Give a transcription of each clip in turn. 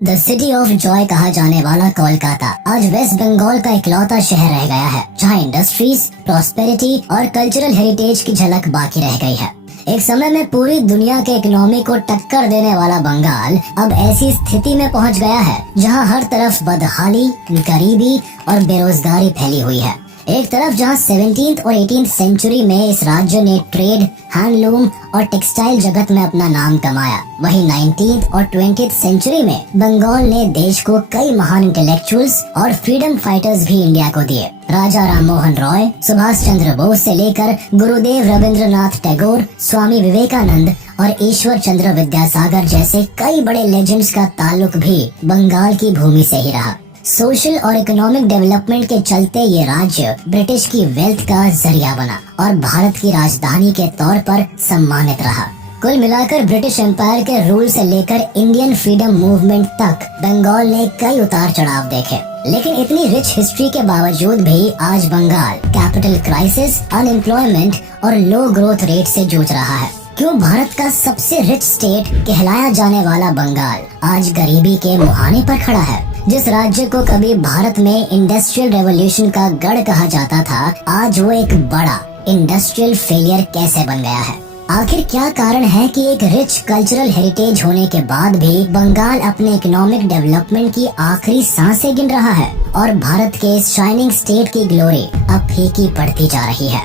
The city of Joy कहा जाने वाला कोलकाता आज वेस्ट बंगाल का इकलौता शहर रह गया है जहां इंडस्ट्रीज, प्रॉस्पेरिटी और कल्चरल हेरिटेज की झलक बाकी रह गई है। एक समय में पूरी दुनिया के इकोनॉमी को टक्कर देने वाला बंगाल अब ऐसी स्थिति में पहुंच गया है जहां हर तरफ बदहाली, गरीबी और बेरोजगारी फैली हुई है। एक तरफ जहां 17th और 18th सेंचुरी में इस राज्य ने ट्रेड, हैंडलूम और टेक्सटाइल जगत में अपना नाम कमाया, वहीं 19th और 20th सेंचुरी में बंगाल ने देश को कई महान इंटेलेक्चुअल्स और फ्रीडम फाइटर्स भी इंडिया को दिए। राजा राममोहन रॉय, सुभाष चंद्र बोस से लेकर गुरुदेव रविंद्रनाथ टैगोर, स्वामी विवेकानंद और ईश्वर चंद्र विद्यासागर जैसे कई बड़े लेजेंड्स का ताल्लुक भी बंगाल की भूमि से ही रहा। सोशल और इकोनॉमिक डेवलपमेंट के चलते ये राज्य ब्रिटिश की वेल्थ का जरिया बना और भारत की राजधानी के तौर पर सम्मानित रहा। कुल मिलाकर ब्रिटिश एम्पायर के रूल से लेकर इंडियन फ्रीडम मूवमेंट तक बंगाल ने कई उतार चढ़ाव देखे, लेकिन इतनी रिच हिस्ट्री के बावजूद भी आज बंगाल कैपिटल क्राइसिस, अनएम्प्लॉयमेंट और लो ग्रोथ रेट से जूझ रहा है। क्यों भारत का सबसे रिच स्टेट कहलाया जाने वाला बंगाल आज गरीबी के मुहाने पर खड़ा है? जिस राज्य को कभी भारत में इंडस्ट्रियल रेवोल्यूशन का गढ़ कहा जाता था, आज वो एक बड़ा इंडस्ट्रियल फेलियर कैसे बन गया है? आखिर क्या कारण है कि एक रिच कल्चरल हेरिटेज होने के बाद भी बंगाल अपने इकोनॉमिक डेवलपमेंट की आखिरी सांसें गिन रहा है और भारत के शाइनिंग स्टेट की ग्लोरी अब फीकी पड़ती जा रही है?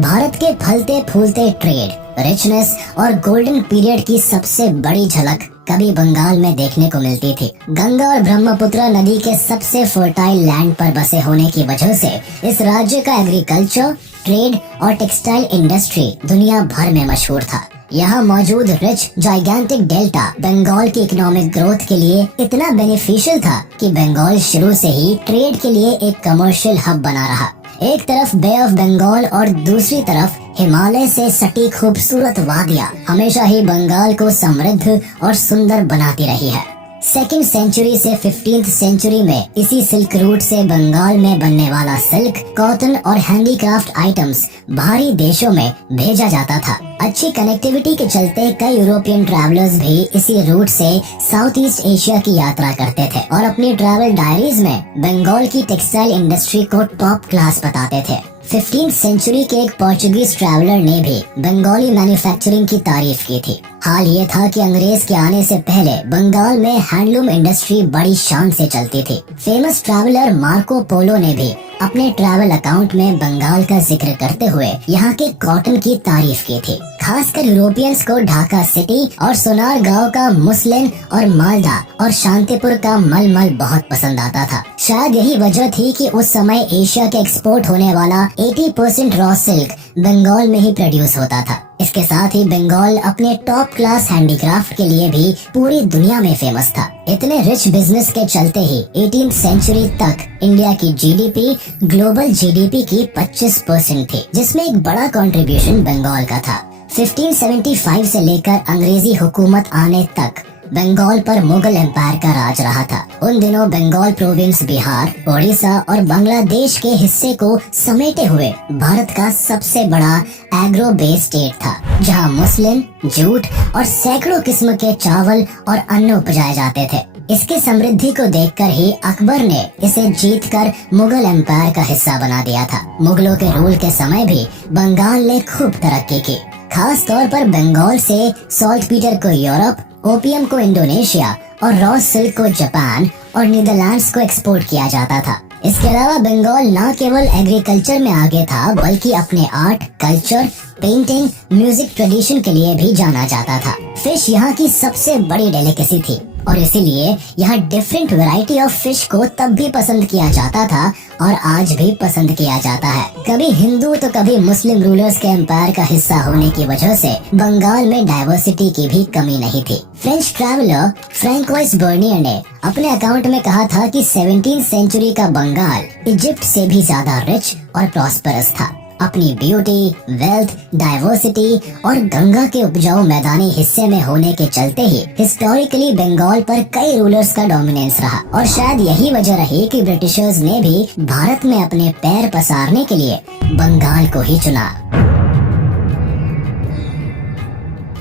भारत के फलते फूलते ट्रेड, रिचनेस और गोल्डन पीरियड की सबसे बड़ी झलक कभी बंगाल में देखने को मिलती थी। गंगा और ब्रह्मपुत्र नदी के सबसे फर्टाइल लैंड पर बसे होने की वजह से इस राज्य का एग्रीकल्चर, ट्रेड और टेक्सटाइल इंडस्ट्री दुनिया भर में मशहूर था। यहाँ मौजूद रिच जाइगेंटिक डेल्टा बंगाल की इकोनॉमिक ग्रोथ के लिए इतना बेनिफिशियल था कि बंगाल शुरू से ही ट्रेड के लिए एक कमर्शियल हब बना रहा। एक तरफ बे ऑफ बंगाल और दूसरी तरफ हिमालय से सटी खूबसूरत वादियाँ हमेशा ही बंगाल को समृद्ध और सुंदर बनाती रही है। 2nd सेंचुरी से 15th सेंचुरी में इसी सिल्क रूट से बंगाल में बनने वाला सिल्क, कॉटन और हैंडीक्राफ्ट आइटम्स बाहरी देशों में भेजा जाता था। अच्छी कनेक्टिविटी के चलते कई यूरोपियन ट्रैवलर्स भी इसी रूट से साउथ ईस्ट एशिया की यात्रा करते थे और अपनी ट्रैवल डायरीज में बंगाल की टेक्सटाइल इंडस्ट्री को टॉप क्लास बताते थे। 15th सेंचुरी के एक पोर्चुगीज ट्रैवलर ने भी बंगाली मैन्युफैक्चरिंग की तारीफ की थी। हाल ये था कि अंग्रेज के आने से पहले बंगाल में हैंडलूम इंडस्ट्री बड़ी शान से चलती थी। फेमस ट्रैवलर मार्को पोलो ने भी अपने ट्रैवल अकाउंट में बंगाल का जिक्र करते हुए यहाँ के कॉटन की तारीफ की थी। खासकर यूरोपियंस को ढाका सिटी और सोनार गांव का मुस्लिन और मालदा और शांतिपुर का मलमल बहुत पसंद आता था। शायद यही वजह थी कि उस समय एशिया के एक्सपोर्ट होने वाला 80% रॉ सिल्क बंगाल में ही प्रोड्यूस होता था। इसके साथ ही बंगाल अपने टॉप क्लास हैंडीक्राफ्ट के लिए भी पूरी दुनिया में फेमस था। इतने रिच बिजनेस के चलते ही 18th सेंचुरी तक इंडिया की जीडीपी ग्लोबल जीडीपी की 25% थी, जिसमें एक बड़ा कंट्रीब्यूशन बंगाल का था। 1575 से लेकर अंग्रेजी हुकूमत आने तक बंगाल पर मुगल एम्पायर का राज रहा था। उन दिनों बंगाल प्रोविंस बिहार, ओडिशा और बांग्लादेश के हिस्से को समेटे हुए भारत का सबसे बड़ा एग्रो बेस्ड स्टेट था, जहां मुस्लिम, जूट और सैकड़ों किस्म के चावल और अन्न उपजाए जाते थे। इसकी समृद्धि को देखकर ही अकबर ने इसे जीतकर मुगल एम्पायर का हिस्सा बना दिया था। मुगलों के रूल के समय भी बंगाल ने खूब तरक्की की। खास तौर पर बंगाल से सॉल्ट पीटर को यूरोप, ओपियम को इंडोनेशिया और रॉ सिल्क को जापान और नीदरलैंड्स को एक्सपोर्ट किया जाता था। इसके अलावा बंगाल न केवल एग्रीकल्चर में आगे था, बल्कि अपने art, culture, painting, music tradition के लिए भी जाना जाता था। फिश यहाँ की सबसे बड़ी डेलिकेसी थी और इसीलिए यहाँ डिफरेंट वैरायटी ऑफ फिश को तब भी पसंद किया जाता था और आज भी पसंद किया जाता है। कभी हिंदू तो कभी मुस्लिम रूलर्स के एम्पायर का हिस्सा होने की वजह से बंगाल में डाइवर्सिटी की भी कमी नहीं थी। फ्रेंच ट्रैवलर फ्रैंकोइस बर्नियर ने अपने अकाउंट में कहा था कि 17th सेंचुरी का बंगाल इजिप्ट से भी ज्यादा रिच और प्रॉस्परस था। अपनी ब्यूटी, वेल्थ, डाइवर्सिटी और गंगा के उपजाऊ मैदानी हिस्से में होने के चलते ही हिस्टोरिकली बंगाल पर कई रूलर्स का डोमिनेंस रहा और शायद यही वजह रही कि ब्रिटिशर्स ने भी भारत में अपने पैर पसारने के लिए बंगाल को ही चुना।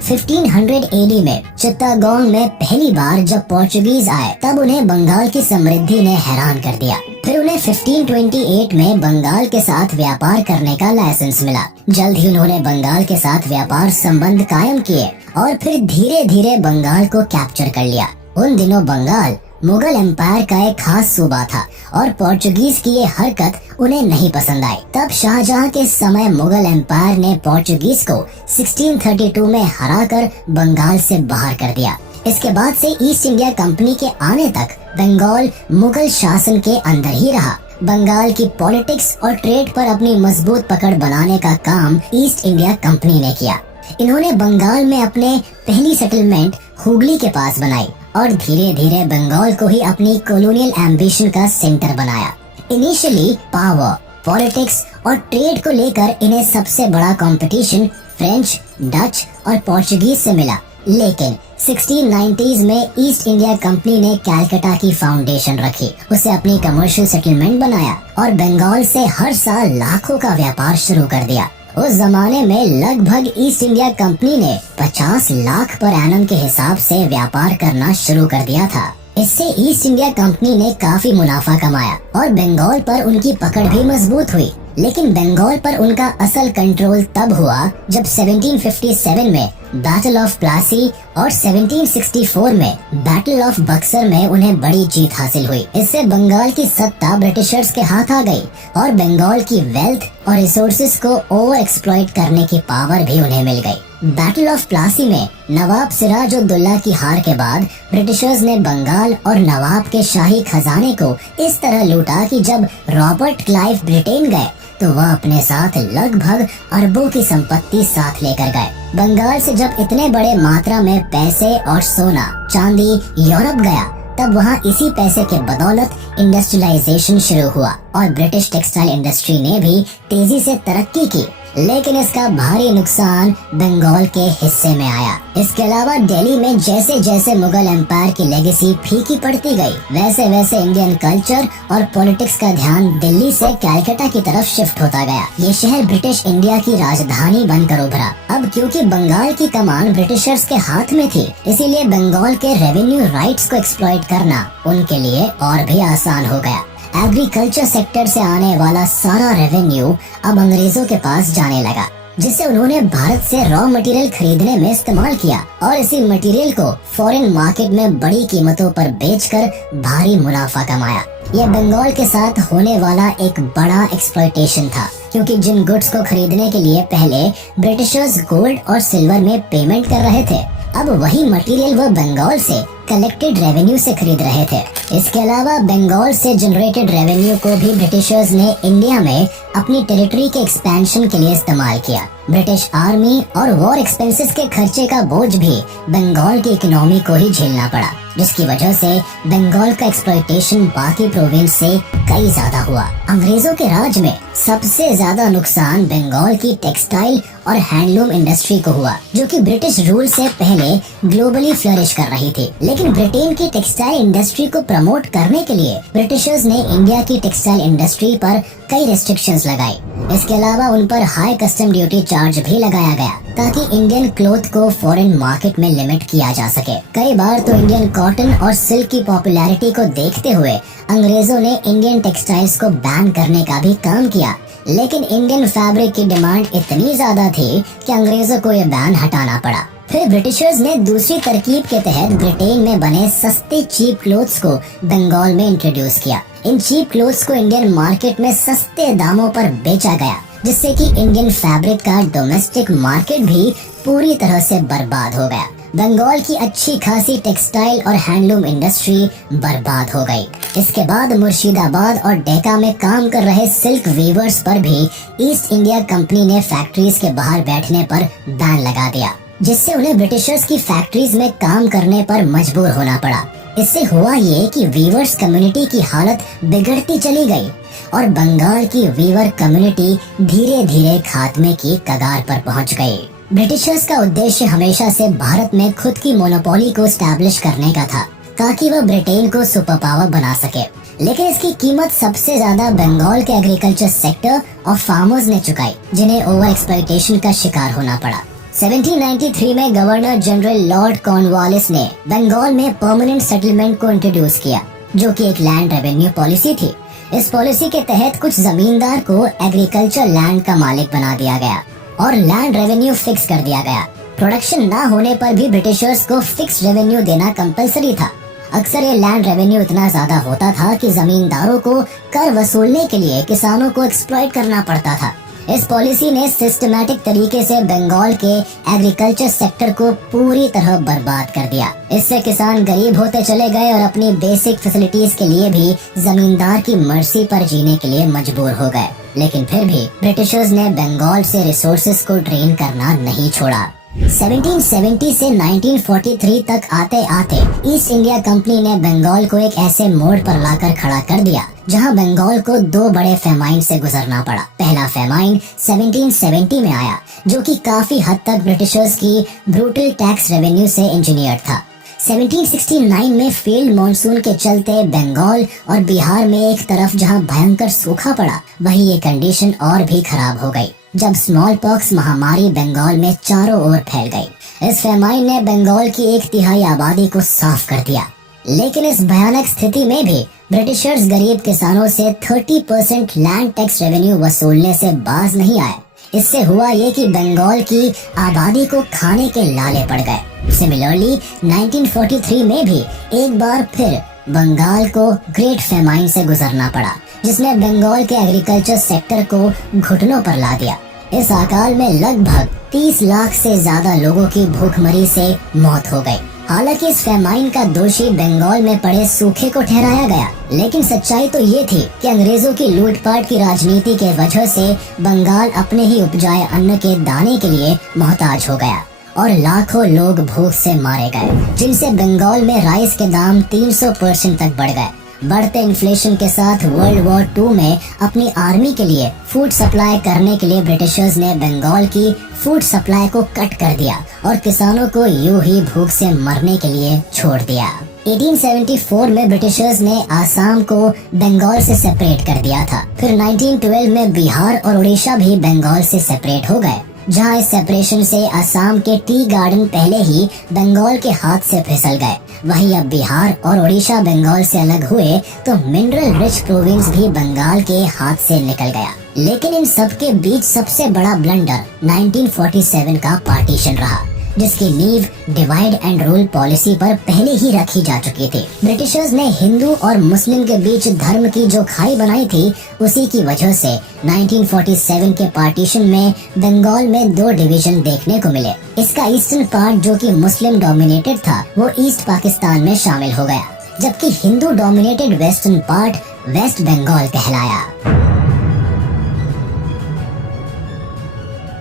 1500 एडी में चित्तागोंग में पहली बार जब पोर्चुगीज आए तब उन्हें बंगाल की समृद्धि ने हैरान कर दिया। फिर उन्हें 1528 में बंगाल के साथ व्यापार करने का लाइसेंस मिला। जल्द ही उन्होंने बंगाल के साथ व्यापार संबंध कायम किए और फिर धीरे धीरे बंगाल को कैप्चर कर लिया। उन दिनों बंगाल मुगल एम्पायर का एक खास सूबा था और पोर्चुगीज की ये हरकत उन्हें नहीं पसंद आई। तब शाहजहां के समय मुगल एम्पायर ने पोर्चुगीज को 1632 में हराकर बंगाल से बाहर कर दिया। इसके बाद से ईस्ट इंडिया कंपनी के आने तक बंगाल मुगल शासन के अंदर ही रहा। बंगाल की पॉलिटिक्स और ट्रेड पर अपनी मजबूत पकड़ बनाने का काम ईस्ट इंडिया कंपनी ने किया। इन्होंने बंगाल में अपने पहली सेटलमेंट हुगली के पास बनाई और धीरे धीरे बंगाल को ही अपनी कॉलोनियल एम्बिशन का सेंटर बनाया। इनिशियली पावर, पॉलिटिक्स और ट्रेड को लेकर इन्हें सबसे बड़ा कंपटीशन फ्रेंच, डच और पोर्चुगीज से मिला, लेकिन 1690s में ईस्ट इंडिया कंपनी ने कलकत्ता की फाउंडेशन रखी, उसे अपनी कमर्शियल सेटलमेंट बनाया और बंगाल से हर साल लाखों का व्यापार शुरू कर दिया। उस जमाने में लगभग ईस्ट इंडिया कंपनी ने 50 लाख पर एनम के हिसाब से व्यापार करना शुरू कर दिया था। इससे ईस्ट इंडिया कंपनी ने काफी मुनाफा कमाया और बंगाल पर उनकी पकड़ भी मजबूत हुई। लेकिन बंगाल पर उनका असल कंट्रोल तब हुआ जब 1757 में बैटल ऑफ प्लासी और 1764 में बैटल ऑफ बक्सर में उन्हें बड़ी जीत हासिल हुई। इससे बंगाल की सत्ता ब्रिटिशर्स के हाथ आ गई और बंगाल की वेल्थ और रिसोर्सेज को ओवर एक्सप्लॉइट करने की पावर भी उन्हें मिल गई। बैटल ऑफ प्लासी में नवाब सिराजुद्दौला की हार के बाद ब्रिटिशर्स ने बंगाल और नवाब के शाही खजाने को इस तरह लूटा कि जब रॉबर्ट क्लाइव ब्रिटेन गए तो वह अपने साथ लगभग अरबों की संपत्ति साथ लेकर गए। बंगाल से जब इतने बड़े मात्रा में पैसे और सोना चांदी यूरोप गया तब वहाँ इसी पैसे के बदौलत इंडस्ट्रियलाइजेशन शुरू हुआ और ब्रिटिश टेक्सटाइल इंडस्ट्री ने भी तेजी से तरक्की की। लेकिन इसका भारी नुकसान बंगाल के हिस्से में आया। इसके अलावा दिल्ली में जैसे जैसे मुगल एम्पायर की लेगेसी फीकी पड़ती गई, वैसे वैसे इंडियन कल्चर और पॉलिटिक्स का ध्यान दिल्ली से कलकत्ता की तरफ शिफ्ट होता गया। ये शहर ब्रिटिश इंडिया की राजधानी बनकर उभरा। अब क्योंकि बंगाल की कमान ब्रिटिशर्स के हाथ में थी, इसीलिए बंगाल के रेवेन्यू राइट्स को एक्सप्लॉइट करना उनके लिए और भी आसान हो गया। एग्रीकल्चर सेक्टर से आने वाला सारा रेवेन्यू अब अंग्रेजों के पास जाने लगा, जिससे उन्होंने भारत से रॉ मटेरियल खरीदने में इस्तेमाल किया और इसी मटेरियल को फॉरेन मार्केट में बड़ी कीमतों पर बेचकर भारी मुनाफा कमाया। यह बंगाल के साथ होने वाला एक बड़ा एक्सप्लॉइटेशन था, क्योंकि जिन गुड्स को खरीदने के लिए पहले ब्रिटिशर्स गोल्ड और सिल्वर में पेमेंट कर रहे थे, अब वही मटेरियल वो बंगाल से कलेक्टेड रेवेन्यू से खरीद रहे थे। इसके अलावा बंगाल से जनरेटेड रेवेन्यू को भी ब्रिटिशर्स ने इंडिया में अपनी टेरिटरी के एक्सपेंशन के लिए इस्तेमाल किया। ब्रिटिश आर्मी और वॉर एक्सपेंसेस के खर्चे का बोझ भी बंगाल की इकोनॉमी को ही झेलना पड़ा, जिसकी वजह से बंगाल का एक्सप्लॉइटेशन बाकी प्रोविंस से कई ज्यादा हुआ। अंग्रेजों के राज में सबसे ज्यादा नुकसान बंगाल की टेक्सटाइल और हैंडलूम इंडस्ट्री को हुआ, जो कि ब्रिटिश रूल से पहले ग्लोबली फ्लरिश कर रही थी। लेकिन ब्रिटेन की टेक्सटाइल इंडस्ट्री को प्रमोट करने के लिए ब्रिटिशर्स ने इंडिया की टेक्सटाइल इंडस्ट्री पर कई रेस्ट्रिक्शंस लगाई। इसके अलावा उन पर हाई कस्टम ड्यूटी चार्ज भी लगाया गया, ताकि इंडियन क्लोथ को फॉरेन मार्केट में लिमिट किया जा सके। कई बार तो इंडियन कॉटन और सिल्क की पॉपुलैरिटी को देखते हुए अंग्रेजों ने इंडियन टेक्सटाइल्स को बैन करने का भी काम किया, लेकिन इंडियन फैब्रिक की डिमांड इतनी ज्यादा थी कि अंग्रेजों को ये बैन हटाना पड़ा। फिर ब्रिटिशर्स ने दूसरी तरकीब के तहत ब्रिटेन में बने सस्ते चीप क्लोथ्स को बंगाल में इंट्रोड्यूस किया। इन चीप क्लोथ्स को इंडियन मार्केट में सस्ते दामों पर बेचा गया, जिससे कि इंडियन फैब्रिक का डोमेस्टिक मार्केट भी पूरी तरह से बर्बाद हो गया। बंगाल की अच्छी खासी टेक्सटाइल और हैंडलूम इंडस्ट्री बर्बाद हो गई। इसके बाद मुर्शिदाबाद और डेका में काम कर रहे सिल्क वीवर्स पर भी ईस्ट इंडिया कंपनी ने फैक्ट्रीज के बाहर बैठने पर बैन लगा दिया, जिससे उन्हें ब्रिटिशर्स की फैक्ट्रीज में काम करने पर मजबूर होना पड़ा। इससे हुआ ये कि वीवर्स कम्युनिटी की हालत बिगड़ती चली गई और बंगाल की वीवर कम्युनिटी धीरे धीरे खात्मे की कगार पर पहुंच गई। ब्रिटिशर्स का उद्देश्य हमेशा से भारत में खुद की मोनोपोली को स्टैब्लिश करने का था, ताकि वह ब्रिटेन को सुपर पावर बना सके। लेकिन इसकी कीमत सबसे ज्यादा बंगाल के एग्रीकल्चर सेक्टर और फार्मर्स ने चुकाई, जिन्हें ओवर एक्सप्लॉइटेशन का शिकार होना पड़ा। 1793 में गवर्नर जनरल लॉर्ड कॉर्नवालिस ने बंगाल में परमानेंट सेटलमेंट को इंट्रोड्यूस किया, जो कि एक लैंड रेवेन्यू पॉलिसी थी। इस पॉलिसी के तहत कुछ जमींदार को एग्रीकल्चर लैंड का मालिक बना दिया गया और लैंड रेवेन्यू फिक्स कर दिया गया। प्रोडक्शन ना होने पर भी ब्रिटिशर्स को फिक्स रेवेन्यू देना कंपलसरी था। अक्सर ये लैंड रेवेन्यू इतना ज्यादा होता था कि जमींदारों को कर वसूलने के लिए किसानों को एक्सप्लॉइट करना पड़ता था। इस पॉलिसी ने सिस्टमैटिक तरीके से बंगाल के एग्रीकल्चर सेक्टर को पूरी तरह बर्बाद कर दिया। इससे किसान गरीब होते चले गए और अपनी बेसिक फैसिलिटीज के लिए भी जमींदार की मर्जी पर जीने के लिए मजबूर हो गए। लेकिन फिर भी ब्रिटिशर्स ने बंगाल से रिसोर्सेज को ड्रेन करना नहीं छोड़ा। 1770 से 1943 तक आते आते ईस्ट इंडिया कंपनी ने बंगाल को एक ऐसे मोड़ पर लाकर खड़ा कर दिया जहां बंगाल को दो बड़े फेमाइन से गुजरना पड़ा। पहला फेमाइन 1770 में आया, जो कि काफी हद तक ब्रिटिशर्स की ब्रूटल टैक्स रेवेन्यू से इंजीनियर था। 1769 में फील्ड मॉनसून के चलते बंगाल और बिहार में एक तरफ जहां भयंकर सूखा पड़ा, वहीं ये कंडीशन और भी खराब हो गई जब स्मॉल पॉक्स महामारी बंगाल में चारों ओर फैल गई। इस फेमाइन ने बंगाल की 1/3 आबादी को साफ कर दिया। लेकिन इस भयानक स्थिति में भी ब्रिटिशर्स गरीब किसानों से 30% लैंड टैक्स रेवेन्यू वसूलने से बाज नहीं आए। इससे हुआ ये कि बंगाल की आबादी को खाने के लाले पड़ गए। सिमिलरली 1943 में भी एक बार फिर बंगाल को ग्रेट फेमाइन से गुजरना पड़ा, जिसने बंगाल के एग्रीकल्चर सेक्टर को घुटनों पर ला दिया। इस अकाल में लगभग 30 लाख से ज्यादा लोगों की भूखमरी से मौत हो गई। हालांकि इस फेमाइन का दोषी बंगाल में पड़े सूखे को ठहराया गया, लेकिन सच्चाई तो ये थी कि अंग्रेजों की लूटपाट की राजनीति के वजह से बंगाल अपने ही उपजाए अन्न के दाने के लिए मोहताज हो गया और लाखों लोग भूख से मारे गए, जिनसे बंगाल में राइस के दाम 300% तक बढ़ गए। बढ़ते इन्फ्लेशन के साथ वर्ल्ड वॉर 2 में अपनी आर्मी के लिए फूड सप्लाई करने के लिए ब्रिटिशर्स ने बंगाल की फूड सप्लाई को कट कर दिया और किसानों को यूं ही भूख से मरने के लिए छोड़ दिया। 1874 में ब्रिटिशर्स ने आसाम को बंगाल से सेपरेट कर दिया था। फिर 1912 में बिहार और उड़ीसा भी बंगाल से सेपरेट हो गए, जहां इस सेपरेशन से असम के टी गार्डन पहले ही बंगाल के हाथ से फिसल गए। वहीं अब बिहार और उड़ीसा बंगाल से अलग हुए तो मिनरल रिच प्रोविंस भी बंगाल के हाथ से निकल गया। लेकिन इन सब के बीच सबसे बड़ा ब्लंडर 1947 का पार्टीशन रहा, जिसकी नींव डिवाइड एंड रूल पॉलिसी पर पहले ही रखी जा चुकी थी। ब्रिटिशर्स ने हिंदू और मुस्लिम के बीच धर्म की जो खाई बनाई थी, उसी की वजह से 1947 के पार्टीशन में बंगाल में 2 डिवीजन देखने को मिले। इसका ईस्टर्न पार्ट, जो कि मुस्लिम डोमिनेटेड था, वो ईस्ट पाकिस्तान में शामिल हो गया, जबकि Hindu dominated western part west Bengal कहलाया।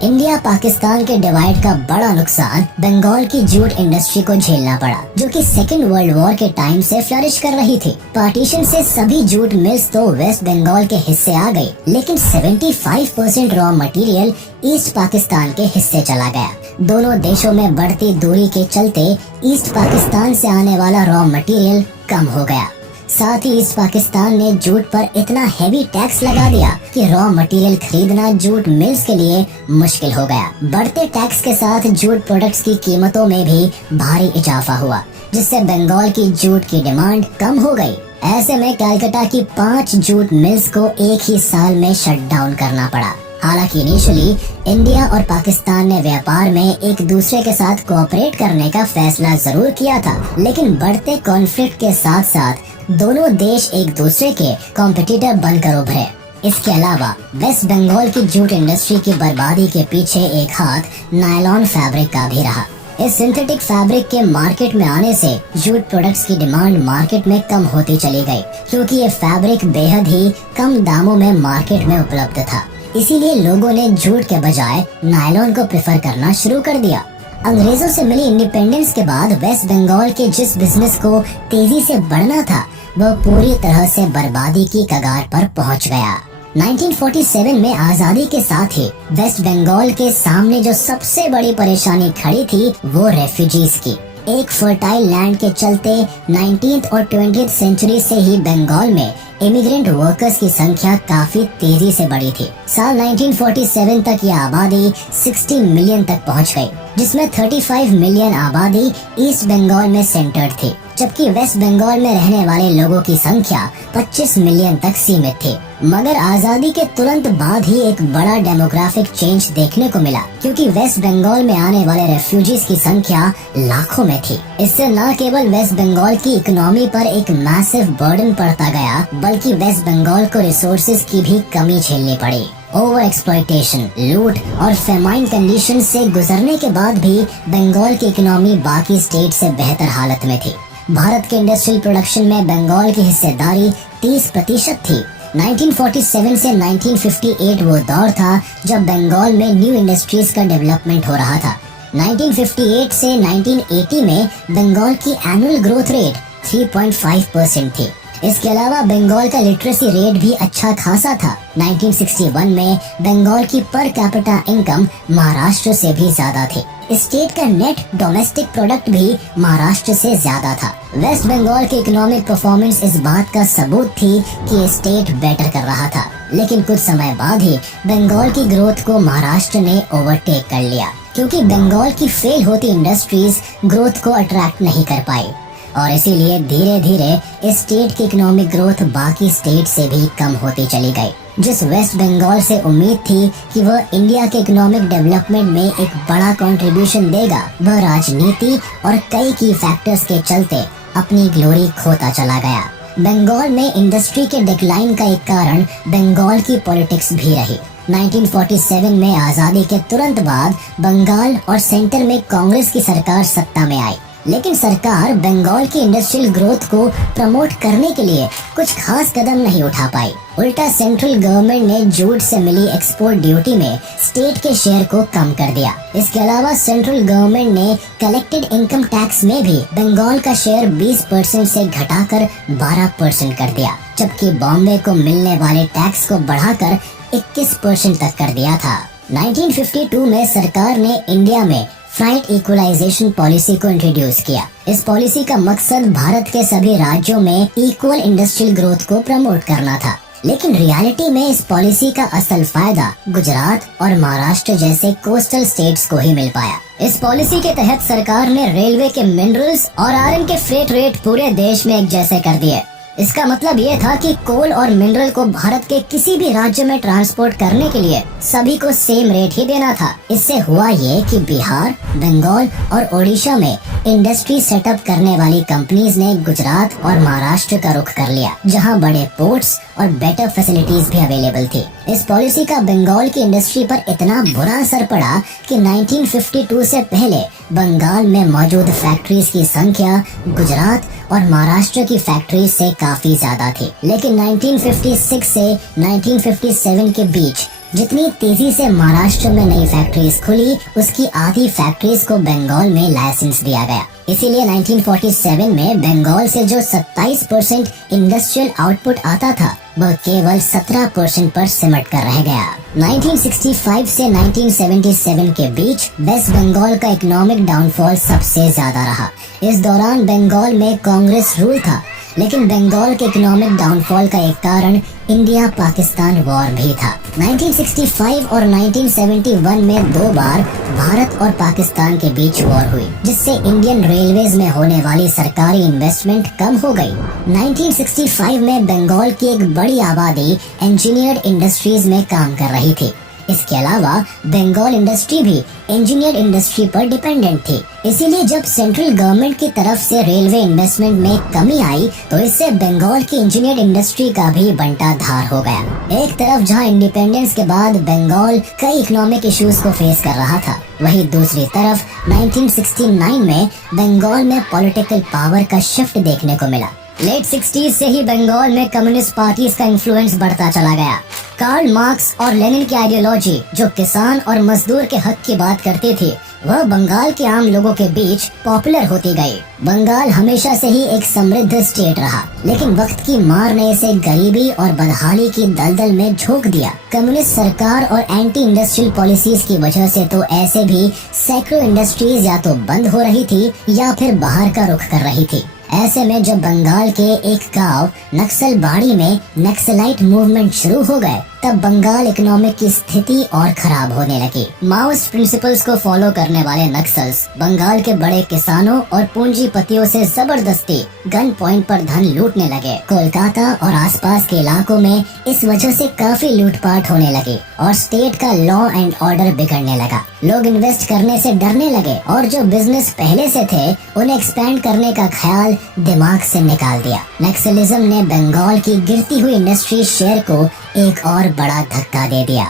इंडिया पाकिस्तान के डिवाइड का बड़ा नुकसान बंगाल की जूट इंडस्ट्री को झेलना पड़ा, जो कि सेकेंड वर्ल्ड वॉर के टाइम से फ्लरिश कर रही थी। पार्टीशन से सभी जूट मिल्स तो वेस्ट बंगाल के हिस्से आ गई, लेकिन 75% रॉ मटेरियल ईस्ट पाकिस्तान के हिस्से चला गया। दोनों देशों में बढ़ती दूरी के चलते ईस्ट पाकिस्तान से आने वाला रॉ मटेरियल कम हो गया। साथ ही ईस्ट पाकिस्तान ने जूट पर इतना हैवी टैक्स लगा दिया कि रॉ मटेरियल खरीदना जूट मिल्स के लिए मुश्किल हो गया। बढ़ते टैक्स के साथ जूट प्रोडक्ट्स की कीमतों में भी भारी इजाफा हुआ, जिससे बंगाल की जूट की डिमांड कम हो गई। ऐसे में कलकत्ता की 5 जूट मिल्स को एक ही साल में शट डाउन करना पड़ा। हालांकि इनिशियली इंडिया और पाकिस्तान ने व्यापार में एक दूसरे के साथ कोऑपरेट करने का फैसला जरूर किया था, लेकिन बढ़ते कॉन्फ्लिक्ट के साथ साथ दोनों देश एक दूसरे के कॉम्पिटिटर बनकर उभरे। इसके अलावा वेस्ट बंगाल की जूट इंडस्ट्री की बर्बादी के पीछे एक हाथ नायलॉन फैब्रिक का भी रहा। इस सिंथेटिक फैब्रिक के मार्केट में आने से जूट प्रोडक्ट्स की डिमांड मार्केट में कम होती चली गई, क्योंकि ये फैब्रिक बेहद ही कम दामों में मार्केट में उपलब्ध था। इसीलिए लोगों ने जूट के बजाय नायलॉन को प्रेफर करना शुरू कर दिया। अंग्रेजों से मिली इंडिपेंडेंस के बाद वेस्ट बंगाल के जिस बिजनेस को तेजी से बढ़ना था, वह पूरी तरह से बर्बादी की कगार पर पहुंच गया। 1947 में आजादी के साथ ही वेस्ट बंगाल के सामने जो सबसे बड़ी परेशानी खड़ी थी, वो रेफ्यूजीज की। एक फर्टाइल लैंड के चलते 19th और 20th सेंचुरी से ही बंगाल में इमिग्रेंट वर्कर्स की संख्या काफी तेजी से बढ़ी थी। साल 1947 तक यह आबादी 60 मिलियन तक पहुंच गई, जिसमें 35 मिलियन आबादी ईस्ट बंगाल में सेंटर्ड थी, जबकि वेस्ट बंगाल में रहने वाले लोगों की संख्या 25 मिलियन तक सीमित थी। मगर आजादी के तुरंत बाद ही एक बड़ा डेमोग्राफिक चेंज देखने को मिला, क्योंकि वेस्ट बंगाल में आने वाले रेफ्यूजीज की संख्या लाखों में थी। इससे न केवल वेस्ट बंगाल की इकोनॉमी पर एक मैसिव बर्डन पड़ता गया, बल्कि वेस्ट बंगाल को रिसोर्सेज की भी कमी झेलनी पड़ी। ओवर एक्सप्लॉयटेशन, लूट और फेमाइन कंडीशन से गुजरने के बाद भी बंगाल की इकोनॉमी बाकी स्टेट से बेहतर हालत में थी। भारत के इंडस्ट्रियल प्रोडक्शन में बंगाल की हिस्सेदारी 30% थी। 1947 से 1958 वो दौर था जब बंगाल में न्यू इंडस्ट्रीज का डेवलपमेंट हो रहा था। 1958 से 1980 में बंगाल की एनुअल ग्रोथ रेट 3.5% थी। इसके अलावा बंगाल का लिटरेसी रेट भी अच्छा खासा था। 1961 में बंगाल की पर कैपिटा इनकम महाराष्ट्र से भी ज्यादा थी। स्टेट का नेट डोमेस्टिक प्रोडक्ट भी महाराष्ट्र से ज्यादा था। वेस्ट बंगाल की इकोनॉमिक परफॉर्मेंस इस बात का सबूत थी कि स्टेट बेटर कर रहा था, लेकिन कुछ समय बाद ही बंगाल की ग्रोथ को महाराष्ट्र ने ओवरटेक कर लिया, क्योंकि बंगाल की फेल होती इंडस्ट्रीज ग्रोथ को अट्रैक्ट नहीं कर पाई और इसीलिए धीरे धीरे स्टेट की इकोनॉमिक ग्रोथ बाकी स्टेट से भी कम होती चली गई। जिस वेस्ट बंगाल से उम्मीद थी कि वह इंडिया के इकोनॉमिक डेवलपमेंट में एक बड़ा कंट्रीब्यूशन देगा, वह राजनीति और कई की फैक्टर्स के चलते अपनी ग्लोरी खोता चला गया। बंगाल में इंडस्ट्री के डिक्लाइन का एक कारण बंगाल की पॉलिटिक्स भी रही। 1947 में आजादी के तुरंत बाद बंगाल और सेंटर में कांग्रेस की सरकार सत्ता में आई, लेकिन सरकार बंगाल की इंडस्ट्रियल ग्रोथ को प्रमोट करने के लिए कुछ खास कदम नहीं उठा पाई। उल्टा सेंट्रल गवर्नमेंट ने जूट से मिली एक्सपोर्ट ड्यूटी में स्टेट के शेयर को कम कर दिया। इसके अलावा सेंट्रल गवर्नमेंट ने कलेक्टेड इनकम टैक्स में भी बंगाल का शेयर 20% से घटाकर 12% कर दिया, जबकि बॉम्बे को मिलने वाले टैक्स को बढ़ाकर 21% तक कर दिया था। 1952 में सरकार ने इंडिया में फ्राइट इक्वलाइजेशन पॉलिसी को इंट्रोड्यूस किया। इस पॉलिसी का मकसद भारत के सभी राज्यों में इक्वल इंडस्ट्रियल ग्रोथ को प्रमोट करना था, लेकिन रियलिटी में इस पॉलिसी का असल फायदा गुजरात और महाराष्ट्र जैसे कोस्टल स्टेट्स को ही मिल पाया। इस पॉलिसी के तहत सरकार ने रेलवे के मिनरल्स और आयरन के फ्रेट रेट पूरे देश में एक जैसे कर दिए। इसका मतलब ये था कि कोल और मिनरल को भारत के किसी भी राज्य में ट्रांसपोर्ट करने के लिए सभी को सेम रेट ही देना था। इससे हुआ ये कि बिहार, बंगाल और ओडिशा में इंडस्ट्री सेटअप करने वाली कंपनीज ने गुजरात और महाराष्ट्र का रुख कर लिया, जहां बड़े पोर्ट्स और बेटर फैसिलिटीज भी अवेलेबल थी। इस पॉलिसी का बंगाल की इंडस्ट्री पर इतना बुरा असर पड़ा कि 1952 से पहले बंगाल में मौजूद फैक्ट्रीज की संख्या गुजरात और महाराष्ट्र की फैक्ट्रीज से काफी ज्यादा थी। लेकिन 1956 से 1957 के बीच जितनी तेजी से महाराष्ट्र में नई फैक्ट्रीज खुली, उसकी आधी फैक्ट्रीज को बंगाल में लाइसेंस दिया गया। इसीलिए 1947 में बंगाल से जो 27% इंडस्ट्रियल आउटपुट आता था, वह केवल 17% पर सिमट कर रह गया। 1965 से 1977 के बीच वेस्ट बंगाल का इकोनॉमिक डाउनफॉल सबसे ज्यादा रहा। इस दौरान बंगाल में कांग्रेस रूल था, लेकिन बंगाल के इकोनॉमिक डाउनफॉल का एक कारण इंडिया पाकिस्तान वॉर भी था। 1965 और 1971 में 2 बार भारत और पाकिस्तान के बीच वॉर हुई, जिससे इंडियन रेलवेज में होने वाली सरकारी इन्वेस्टमेंट कम हो गई। 1965 में बंगाल की एक बड़ी आबादी इंजीनियर्ड इंडस्ट्रीज में काम कर रही थी। इसके अलावा बंगाल इंडस्ट्री भी इंजीनियर्ड इंडस्ट्री पर डिपेंडेंट थी। इसीलिए जब सेंट्रल गवर्नमेंट की तरफ से रेलवे इन्वेस्टमेंट में कमी आई, तो इससे बंगाल की इंजीनियर्ड इंडस्ट्री का भी बंटा धार हो गया। एक तरफ जहां इंडिपेंडेंस के बाद बंगाल कई इकोनॉमिक इश्यूज को फेस कर रहा था, वहीं दूसरी तरफ 1969 में बंगाल में पॉलिटिकल पावर का शिफ्ट देखने को मिला। लेट 60s से ही बंगाल में कम्युनिस्ट पार्टीज का इन्फ्लुएंस बढ़ता चला गया। कार्ल मार्क्स और लेनिन की आइडियोलॉजी जो किसान और मजदूर के हक की बात करती थी, वह बंगाल के आम लोगों के बीच पॉपुलर होती गई। बंगाल हमेशा से ही एक समृद्ध स्टेट रहा, लेकिन वक्त की मार ने इसे गरीबी और बदहाली की दलदल में झोंक दिया। कम्युनिस्ट सरकार और एंटी इंडस्ट्रियल पॉलिसीज की वजह से तो ऐसे भी सैकड़ों इंडस्ट्रीज या तो बंद हो रही थी या फिर बाहर का रुख कर रही थी। ऐसे में जब बंगाल के एक गांव नक्सलबाड़ी में नक्सलाइट मूवमेंट शुरू हो गए, तब बंगाल इकोनॉमिक की स्थिति और खराब होने लगी। माओइस्ट प्रिंसिपल्स को फॉलो करने वाले नक्सल्स बंगाल के बड़े किसानों और पूंजीपतियों से जबरदस्ती गन पॉइंट पर धन लूटने लगे। कोलकाता और आसपास के इलाकों में इस वजह से काफी लूटपाट होने लगी और स्टेट का लॉ एंड ऑर्डर बिगड़ने लगा। लोग इन्वेस्ट करने से डरने लगे और जो बिजनेस पहले से थे उन्हें एक्सपैंड करने का ख्याल दिमाग से निकाल दिया। नक्सलिज्म ने बंगाल की गिरती हुई इंडस्ट्री शेयर को एक और बड़ा धक्का दे दिया।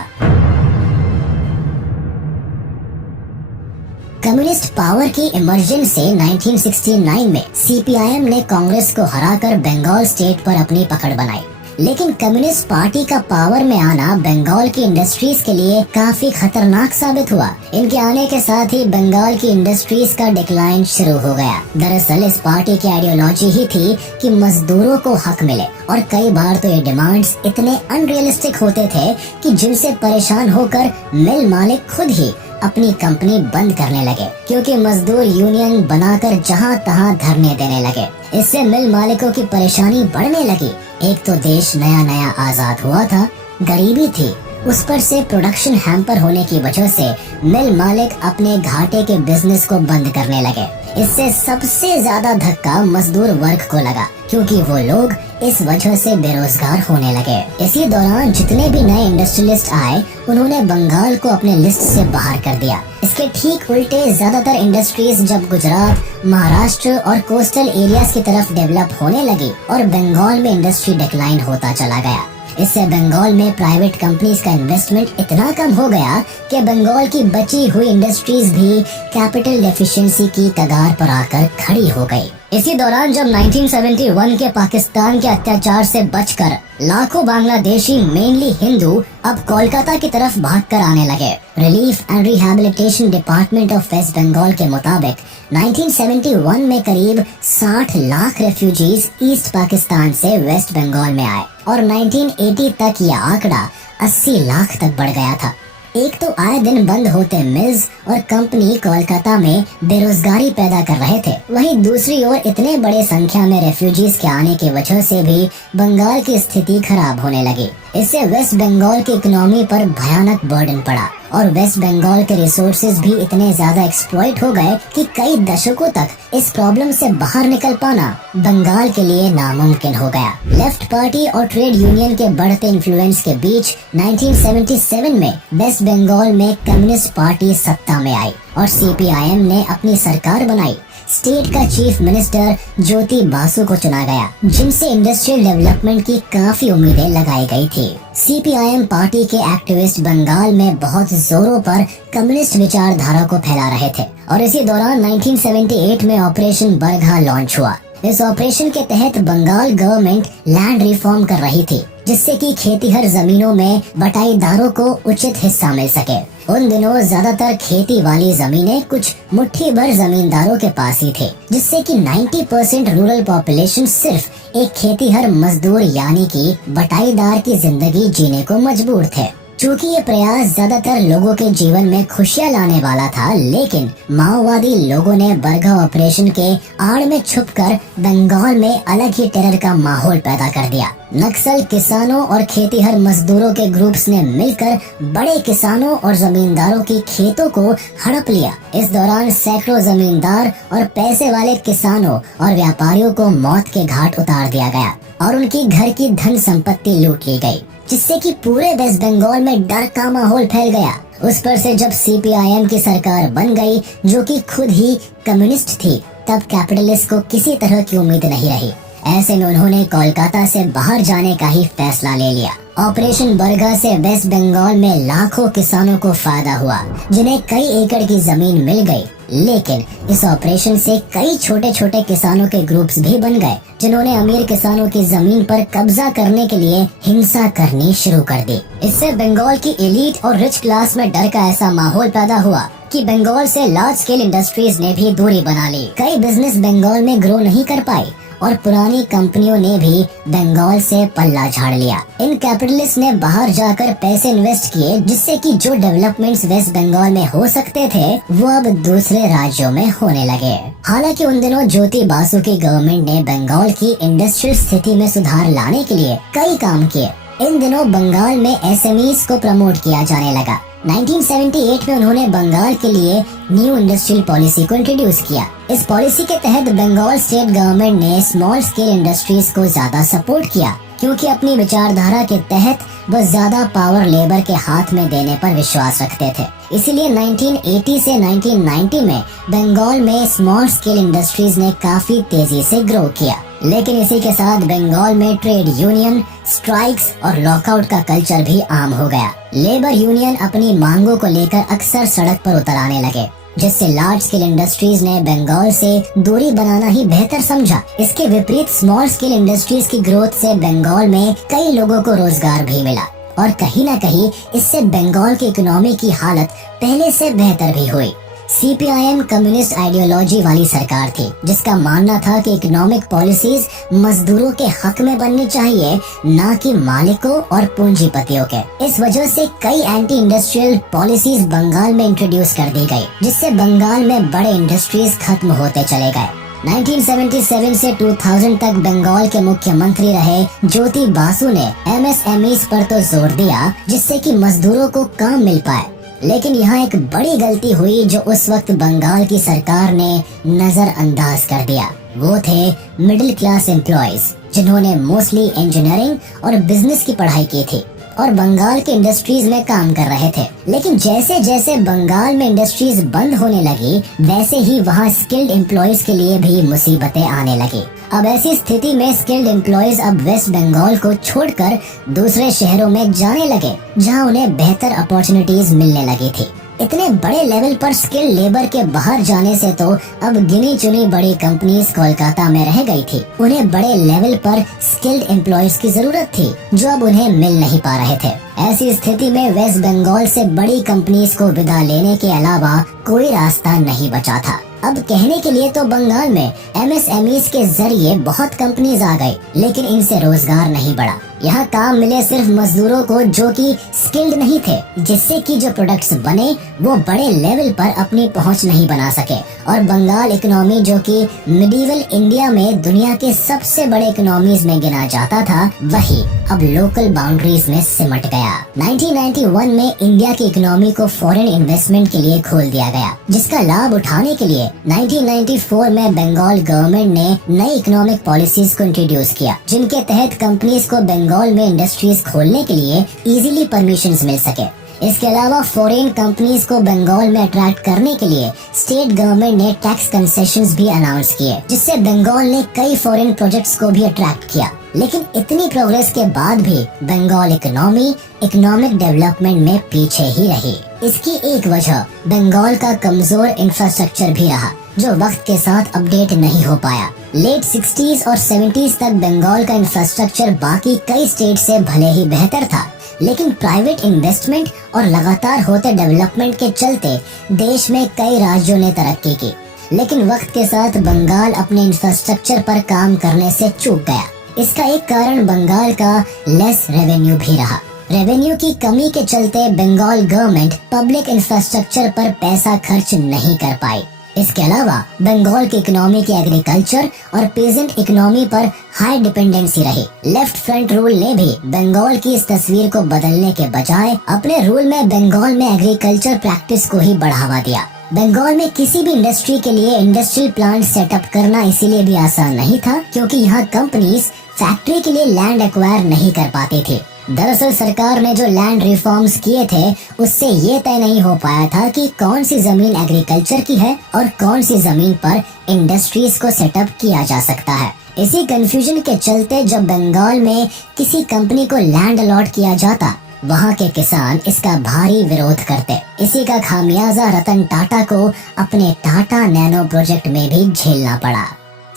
कम्युनिस्ट पावर की इमर्जेंस से 1969 में सीपीआईएम ने कांग्रेस को हराकर बंगाल स्टेट पर अपनी पकड़ बनाई। लेकिन कम्युनिस्ट पार्टी का पावर में आना बंगाल की इंडस्ट्रीज के लिए काफी खतरनाक साबित हुआ। इनके आने के साथ ही बंगाल की इंडस्ट्रीज का डिक्लाइन शुरू हो गया। दरअसल इस पार्टी की आइडियोलॉजी ही थी कि मजदूरों को हक मिले, और कई बार तो ये डिमांड्स इतने अनरियलिस्टिक होते थे कि जिनसे परेशान होकर मिल मालिक खुद ही अपनी कंपनी बंद करने लगे, क्योंकि मजदूर यूनियन बनाकर जहां तहां धरने देने लगे। इससे मिल मालिकों की परेशानी बढ़ने लगी। एक तो देश नया नया आजाद हुआ था, गरीबी थी, उस पर से प्रोडक्शन हैम्पर होने की वजह से मिल मालिक अपने घाटे के बिजनेस को बंद करने लगे। इससे सबसे ज्यादा धक्का मजदूर वर्ग को लगा, क्योंकि वो लोग इस वजह से बेरोजगार होने लगे। इसी दौरान जितने भी नए इंडस्ट्रियलिस्ट आए, उन्होंने बंगाल को अपने लिस्ट से बाहर कर दिया। इसके ठीक उल्टे ज्यादातर इंडस्ट्रीज जब गुजरात, महाराष्ट्र और कोस्टल एरियाज की तरफ डेवलप होने लगी और बंगाल में इंडस्ट्री डिक्लाइन होता चला गया। इससे बंगाल में प्राइवेट कंपनीज का इन्वेस्टमेंट इतना कम हो गया कि बंगाल की बची हुई इंडस्ट्रीज भी कैपिटल डेफिशिएंसी की कगार पर आकर खड़ी हो गई। इसी दौरान जब 1971 के पाकिस्तान के अत्याचार से बचकर लाखों बांग्लादेशी मेनली हिंदू अब कोलकाता की तरफ भागकर आने लगे। Relief and rehabilitation department of west Bengal के मुताबिक 1971 में करीब 60 लाख रेफ्यूजीज ईस्ट पाकिस्तान से वेस्ट बंगाल में आए और 1980 तक यह आंकड़ा 80 लाख तक बढ़ गया था। एक तो आए दिन बंद होते मिल्स और कंपनी कोलकाता में बेरोजगारी पैदा कर रहे थे, वहीं दूसरी ओर इतने बड़े संख्या में रेफ्यूजीज के आने की वजह से भी बंगाल की स्थिति खराब होने लगी। इससे वेस्ट बंगाल की इकोनॉमी पर भयानक बर्डन पड़ा और वेस्ट बंगाल के रिसोर्सेज भी इतने ज्यादा एक्सप्लॉइट हो गए कि कई दशकों तक इस प्रॉब्लम से बाहर निकल पाना बंगाल के लिए नामुमकिन हो गया। लेफ्ट पार्टी और ट्रेड यूनियन के बढ़ते इन्फ्लुएंस के बीच 1977 में वेस्ट बंगाल में कम्युनिस्ट पार्टी सत्ता में आई और सीपीआईएम ने अपनी सरकार बनाई। स्टेट का चीफ मिनिस्टर ज्योति बासु को चुना गया, जिनसे इंडस्ट्रियल डेवलपमेंट की काफी उम्मीदें लगाई गई थी। सीपीआईएम पार्टी के एक्टिविस्ट बंगाल में बहुत जोरों पर कम्युनिस्ट विचारधारा को फैला रहे थे और इसी दौरान 1978 में ऑपरेशन बरघा लॉन्च हुआ। इस ऑपरेशन के तहत बंगाल गवर्नमेंट लैंड रिफॉर्म कर रही थी, जिससे कि खेतीहर जमीनों में बटाईदारों को उचित हिस्सा मिल सके। उन दिनों ज्यादातर खेती वाली जमीनें कुछ मुट्ठी भर जमींदारों के पास ही थे, जिससे कि 90% रूरल पॉपुलेशन सिर्फ एक खेतीहर मजदूर यानी कि बटाईदार की जिंदगी जीने को मजबूर थे। चूँकि ये प्रयास ज्यादातर लोगों के जीवन में खुशियाँ लाने वाला था, लेकिन माओवादी लोगों ने बरघा ऑपरेशन के आड़ में छुपकर बंगाल में अलग ही टेरर का माहौल पैदा कर दिया। नक्सल किसानों और खेतीहर मजदूरों के ग्रुप्स ने मिलकर बड़े किसानों और जमींदारों की खेतों को हड़प लिया। इस दौरान सैकड़ों जमींदार और पैसे वाले किसानों और व्यापारियों को मौत के घाट उतार दिया गया और उनकी घर की धन संपत्ति लूट ली गई, जिससे कि पूरे वेस्ट बंगाल में डर का माहौल फैल गया। उस पर से जब सीपीआईएम की सरकार बन गई, जो कि खुद ही कम्युनिस्ट थी, तब कैपिटलिस्ट को किसी तरह की उम्मीद नहीं रही। ऐसे में उन्होंने कोलकाता से बाहर जाने का ही फैसला ले लिया। ऑपरेशन बरगा से वेस्ट बंगाल में लाखों किसानों को फायदा हुआ, जिन्हें कई एकड़ की जमीन मिल गई। लेकिन इस ऑपरेशन से कई छोटे छोटे किसानों के ग्रुप्स भी बन गए, जिन्होंने अमीर किसानों की जमीन पर कब्जा करने के लिए हिंसा करनी शुरू कर दी। इससे बंगाल की एलीट और रिच क्लास में डर का ऐसा माहौल पैदा हुआ कि बंगाल से लार्ज स्केल इंडस्ट्रीज ने भी दूरी बना ली। कई बिजनेस बंगाल में ग्रो नहीं कर पाई और पुरानी कंपनियों ने भी बंगाल से पल्ला झाड़ लिया। इन कैपिटलिस्ट ने बाहर जाकर पैसे इन्वेस्ट किए, जिससे कि जो डेवलपमेंट्स वेस्ट बंगाल में हो सकते थे वो अब दूसरे राज्यों में होने लगे। हालांकि उन दिनों ज्योति बासु की गवर्नमेंट ने बंगाल की इंडस्ट्रियल स्थिति में सुधार लाने के लिए कई काम किए। इन दिनों बंगाल में एसएमईज को प्रमोट किया जाने लगा। 1978 में उन्होंने बंगाल के लिए न्यू इंडस्ट्रियल पॉलिसी को इंट्रोड्यूस किया। इस पॉलिसी के तहत बंगाल स्टेट गवर्नमेंट ने स्मॉल स्केल इंडस्ट्रीज को ज्यादा सपोर्ट किया, क्योंकि अपनी विचारधारा के तहत वह ज्यादा पावर लेबर के हाथ में देने पर विश्वास रखते थे। इसीलिए 1980 से 1990 में बंगाल में स्मॉल स्केल इंडस्ट्रीज ने काफी तेजी से ग्रो किया। लेकिन इसी के साथ बंगाल में ट्रेड यूनियन, स्ट्राइक्स और लॉकआउट का कल्चर भी आम हो गया। लेबर यूनियन अपनी मांगों को लेकर अक्सर सड़क पर उतर आने लगे, जिससे लार्ज स्केल इंडस्ट्रीज ने बंगाल से दूरी बनाना ही बेहतर समझा। इसके विपरीत स्मॉल स्केल इंडस्ट्रीज की ग्रोथ से बंगाल में कई लोगों को रोजगार भी मिला और कहीं न कहीं इससे बंगाल की इकोनॉमी की हालत पहले से बेहतर भी हुई। सीपीआईएम कम्युनिस्ट आइडियोलॉजी वाली सरकार थी, जिसका मानना था कि इकोनॉमिक पॉलिसीज मजदूरों के हक में बननी चाहिए, न कि मालिकों और पूंजीपतियों के। इस वजह से कई एंटी इंडस्ट्रियल पॉलिसीज बंगाल में इंट्रोड्यूस कर दी गई, जिससे बंगाल में बड़े इंडस्ट्रीज खत्म होते चले गए। 1977 से 2000 तक बंगाल के मुख्यमंत्री रहे ज्योति बासु ने एमएसएमईज पर तो जोर दिया, जिससे कि मजदूरों को काम मिल पाए। लेकिन यहाँ एक बड़ी गलती हुई जो उस वक्त बंगाल की सरकार ने नजरअंदाज कर दिया। वो थे मिडिल क्लास एम्प्लॉयज, जिन्होंने मोस्टली इंजीनियरिंग और बिजनेस की पढ़ाई की थी और बंगाल के इंडस्ट्रीज में काम कर रहे थे। लेकिन जैसे जैसे बंगाल में इंडस्ट्रीज बंद होने लगी, वैसे ही वहाँ स्किल्ड एम्प्लॉयज के लिए भी मुसीबतें आने लगी। अब ऐसी स्थिति में स्किल्ड एम्प्लॉयज अब वेस्ट बंगाल को छोड़कर दूसरे शहरों में जाने लगे, जहाँ उन्हें बेहतर अपॉर्चुनिटीज मिलने लगी थी। इतने बड़े लेवल पर स्किल्ड लेबर के बाहर जाने से तो अब गिनी चुनी बड़ी कंपनीज कोलकाता में रह गई थी। उन्हें बड़े लेवल पर स्किल्ड एम्प्लॉयज की जरूरत थी, जो अब उन्हें मिल नहीं पा रहे थे। ऐसी स्थिति में वेस्ट बंगाल से बड़ी कंपनीज को विदा लेने के अलावा कोई रास्ता नहीं बचा था। अब कहने के लिए तो बंगाल में एमएसएमईज के जरिए बहुत कंपनीज आ गई, लेकिन इनसे रोजगार नहीं बढ़ा। यहाँ काम मिले सिर्फ मजदूरों को जो कि स्किल्ड नहीं थे, जिससे कि जो प्रोडक्ट्स बने वो बड़े लेवल पर अपनी पहुँच नहीं बना सके। और बंगाल इकोनॉमी, जो कि मिडिवल इंडिया में दुनिया के सबसे बड़े इकोनॉमीज में गिना जाता था, वही अब लोकल बाउंड्रीज में सिमट गया। 1991 में इंडिया की इकोनॉमी को फॉरेन इन्वेस्टमेंट के लिए खोल दिया गया, जिसका लाभ उठाने के लिए 1994 में बंगाल गवर्नमेंट ने नई इकोनॉमिक पॉलिसीज को इंट्रोड्यूस किया, जिनके तहत कंपनीज को बंगाल में इंडस्ट्रीज खोलने के लिए इजीली परमिशंस मिल सके। इसके अलावा फॉरेन कंपनीज को बंगाल में अट्रैक्ट करने के लिए स्टेट गवर्नमेंट ने टैक्स कंसेशंस भी अनाउंस किए, जिससे बंगाल ने कई फॉरेन प्रोजेक्ट्स को भी अट्रैक्ट किया। लेकिन इतनी प्रोग्रेस के बाद भी बंगाल इकोनॉमी इकोनॉमिक डेवलपमेंट में पीछे ही रही। इसकी एक वजह बंगाल का कमजोर इंफ्रास्ट्रक्चर भी रहा, जो वक्त के साथ अपडेट नहीं हो पाया। लेट 60s और 70s तक बंगाल का इंफ्रास्ट्रक्चर बाकी कई स्टेट से भले ही बेहतर था, लेकिन प्राइवेट इन्वेस्टमेंट और लगातार होते डेवलपमेंट के चलते देश में कई राज्यों ने तरक्की की। लेकिन वक्त के साथ बंगाल अपने इंफ्रास्ट्रक्चर पर काम करने से चूक गया। इसका एक कारण बंगाल का लेस रेवेन्यू भी रहा। रेवेन्यू की कमी के चलते बंगाल गवर्नमेंट पब्लिक इंफ्रास्ट्रक्चर पर पैसा खर्च नहीं कर पाई। इसके अलावा बंगाल की इकोनॉमी की एग्रीकल्चर और पेजेंट इकोनॉमी पर हाई डिपेंडेंसी रही। लेफ्ट फ्रंट रूल ने भी बंगाल की इस तस्वीर को बदलने के बजाय अपने रूल में बंगाल में एग्रीकल्चर प्रैक्टिस को ही बढ़ावा दिया। बंगाल में किसी भी इंडस्ट्री के लिए इंडस्ट्रियल प्लांट सेटअप करना इसीलिए भी आसान नहीं था, क्योंकि यहाँ कंपनीज फैक्ट्री के लिए लैंड एक्वायर नहीं कर पाती थी। दरअसल सरकार ने जो लैंड रिफॉर्म्स किए थे, उससे ये तय नहीं हो पाया था कि कौन सी जमीन एग्रीकल्चर की है और कौन सी जमीन पर इंडस्ट्रीज को सेटअप किया जा सकता है। इसी कंफ्यूजन के चलते जब बंगाल में किसी कंपनी को लैंड अलॉट किया जाता, वहाँ के किसान इसका भारी विरोध करते। इसी का खामियाजा रतन टाटा को अपने टाटा नैनो प्रोजेक्ट में भी झेलना पड़ा।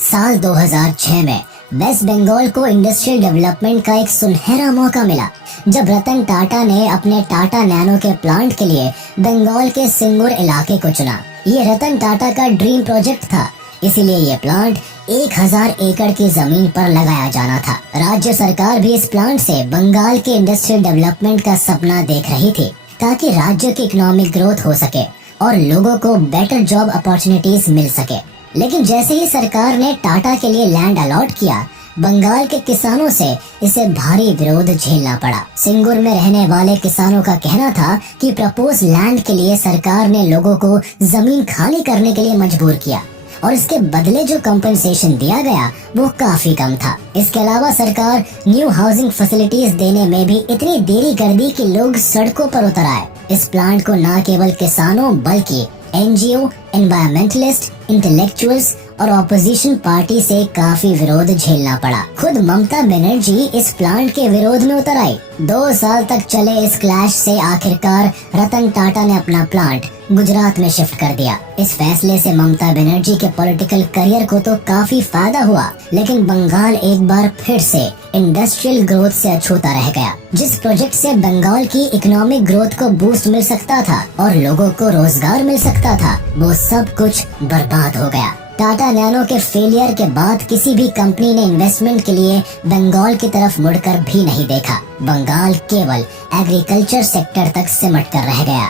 साल 2006 में वेस्ट बंगाल को इंडस्ट्रियल डेवलपमेंट का एक सुनहरा मौका मिला, जब रतन टाटा ने अपने टाटा नैनो के प्लांट के लिए बंगाल के सिंगूर इलाके को चुना। ये रतन टाटा का ड्रीम प्रोजेक्ट था, इसीलिए ये प्लांट 1000 एकड़ की जमीन पर लगाया जाना था। राज्य सरकार भी इस प्लांट से बंगाल के इंडस्ट्रियल डेवलपमेंट का सपना देख रही थी, ताकि राज्य की इकोनॉमिक ग्रोथ हो सके और लोगों को बेटर जॉब अपॉर्चुनिटीज मिल सके। लेकिन जैसे ही सरकार ने टाटा के लिए लैंड अलॉट किया, बंगाल के किसानों से इसे भारी विरोध झेलना पड़ा। सिंगूर में रहने वाले किसानों का कहना था कि प्रपोज लैंड के लिए सरकार ने लोगों को जमीन खाली करने के लिए मजबूर किया और इसके बदले जो कंपनसेशन दिया गया वो काफी कम था। इसके अलावा सरकार न्यू हाउसिंग फैसिलिटीज देने में भी इतनी देरी कर दी कि लोग सड़कों पर उतर आए। इस प्लांट को न केवल किसानों बल्कि एनजीओ, एनवायरमेंटलिस्ट, इंटेलेक्चुअल्स और ऑपोजिशन पार्टी से काफी विरोध झेलना पड़ा। खुद ममता बनर्जी इस प्लांट के विरोध में उतर आई। 2 साल तक चले इस क्लैश से आखिरकार रतन टाटा ने अपना प्लांट गुजरात में शिफ्ट कर दिया। इस फैसले से ममता बनर्जी के पॉलिटिकल करियर को तो काफी फायदा हुआ, लेकिन बंगाल एक बार फिर से इंडस्ट्रियल ग्रोथ से अछूता रह गया। जिस प्रोजेक्ट से बंगाल की इकोनॉमिक ग्रोथ को बूस्ट मिल सकता था और लोगों को रोजगार मिल सकता था, वो सब कुछ बर्बाद हो गया। टाटा नैनो के फेलियर के बाद किसी भी कंपनी ने इन्वेस्टमेंट के लिए बंगाल की तरफ मुड़कर भी नहीं देखा। बंगाल केवल एग्रीकल्चर सेक्टर तक सिमट कर रह गया।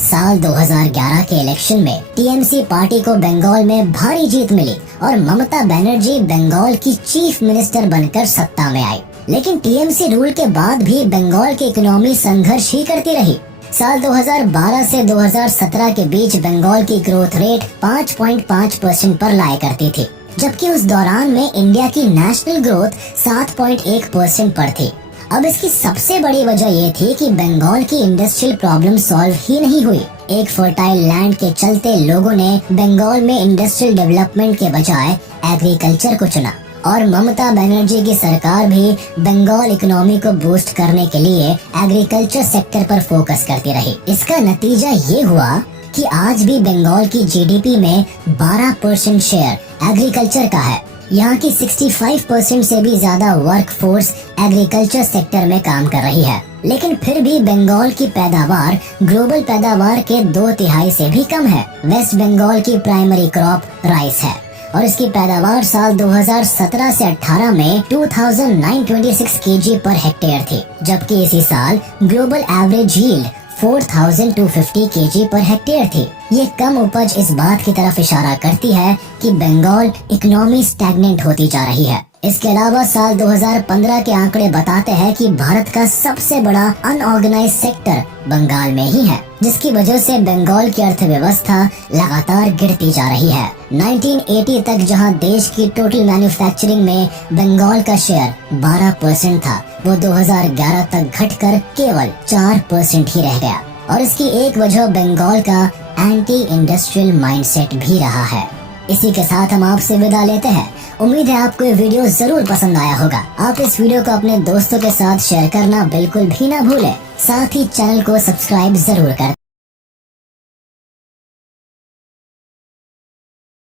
साल 2011 के इलेक्शन में टीएमसी पार्टी को बंगाल में भारी जीत मिली और ममता बनर्जी बंगाल की चीफ मिनिस्टर बनकर सत्ता में आई। लेकिन टीएमसी रूल के बाद भी बंगाल की इकोनॉमी संघर्ष ही करती रही। साल 2012 से 2017 के बीच बंगाल की ग्रोथ रेट 5.5% पर लाया करती थी, जबकि उस दौरान में इंडिया की नेशनल ग्रोथ 7.1% पर थी। अब इसकी सबसे बड़ी वजह ये थी कि बंगाल की इंडस्ट्रियल प्रॉब्लम सॉल्व ही नहीं हुई। एक फर्टाइल लैंड के चलते लोगों ने बंगाल में इंडस्ट्रियल डेवलपमेंट के बजाय एग्रीकल्चर को चुना और ममता बनर्जी की सरकार भी बंगाल इकोनॉमी को बूस्ट करने के लिए एग्रीकल्चर सेक्टर पर फोकस करती रही। इसका नतीजा ये हुआ कि आज भी बंगाल की जीडीपी में 12% शेयर एग्रीकल्चर का है। यहाँ की 65% से भी ज्यादा वर्क फोर्स एग्रीकल्चर सेक्टर में काम कर रही है। लेकिन फिर भी बंगाल की पैदावार ग्लोबल पैदावार के 2/3 से भी कम है। वेस्ट बंगाल की प्राइमरी क्रॉप राइस है और इसकी पैदावार साल 2017 से 18 में 2926 केजी पर हेक्टेयर थी, जबकि इसी साल global average yield 4250 KG per hectare थी। ये कम उपज इस बात की तरफ इशारा करती है कि बंगाल इकोनॉमी स्टैग्नेंट होती जा रही है। इसके अलावा साल 2015 के आंकड़े बताते हैं कि भारत का सबसे बड़ा अनऑर्गेनाइज सेक्टर बंगाल में ही है, जिसकी वजह से बंगाल की अर्थव्यवस्था लगातार गिरती जा रही है। 1980 तक जहां देश की टोटल मैन्युफैक्चरिंग में बंगाल का शेयर 12% था, वो 2011 तक घटकर केवल 4% ही रह गया। और इसकी एक वजह बंगाल का एंटी इंडस्ट्रियल माइंडसेट भी रहा है। इसी के साथ हम आपसे विदा लेते हैं। उम्मीद है आपको ये वीडियो जरूर पसंद आया होगा। आप इस वीडियो को अपने दोस्तों के साथ शेयर करना बिल्कुल भी ना भूलें। साथ ही चैनल को सब्सक्राइब जरूर कर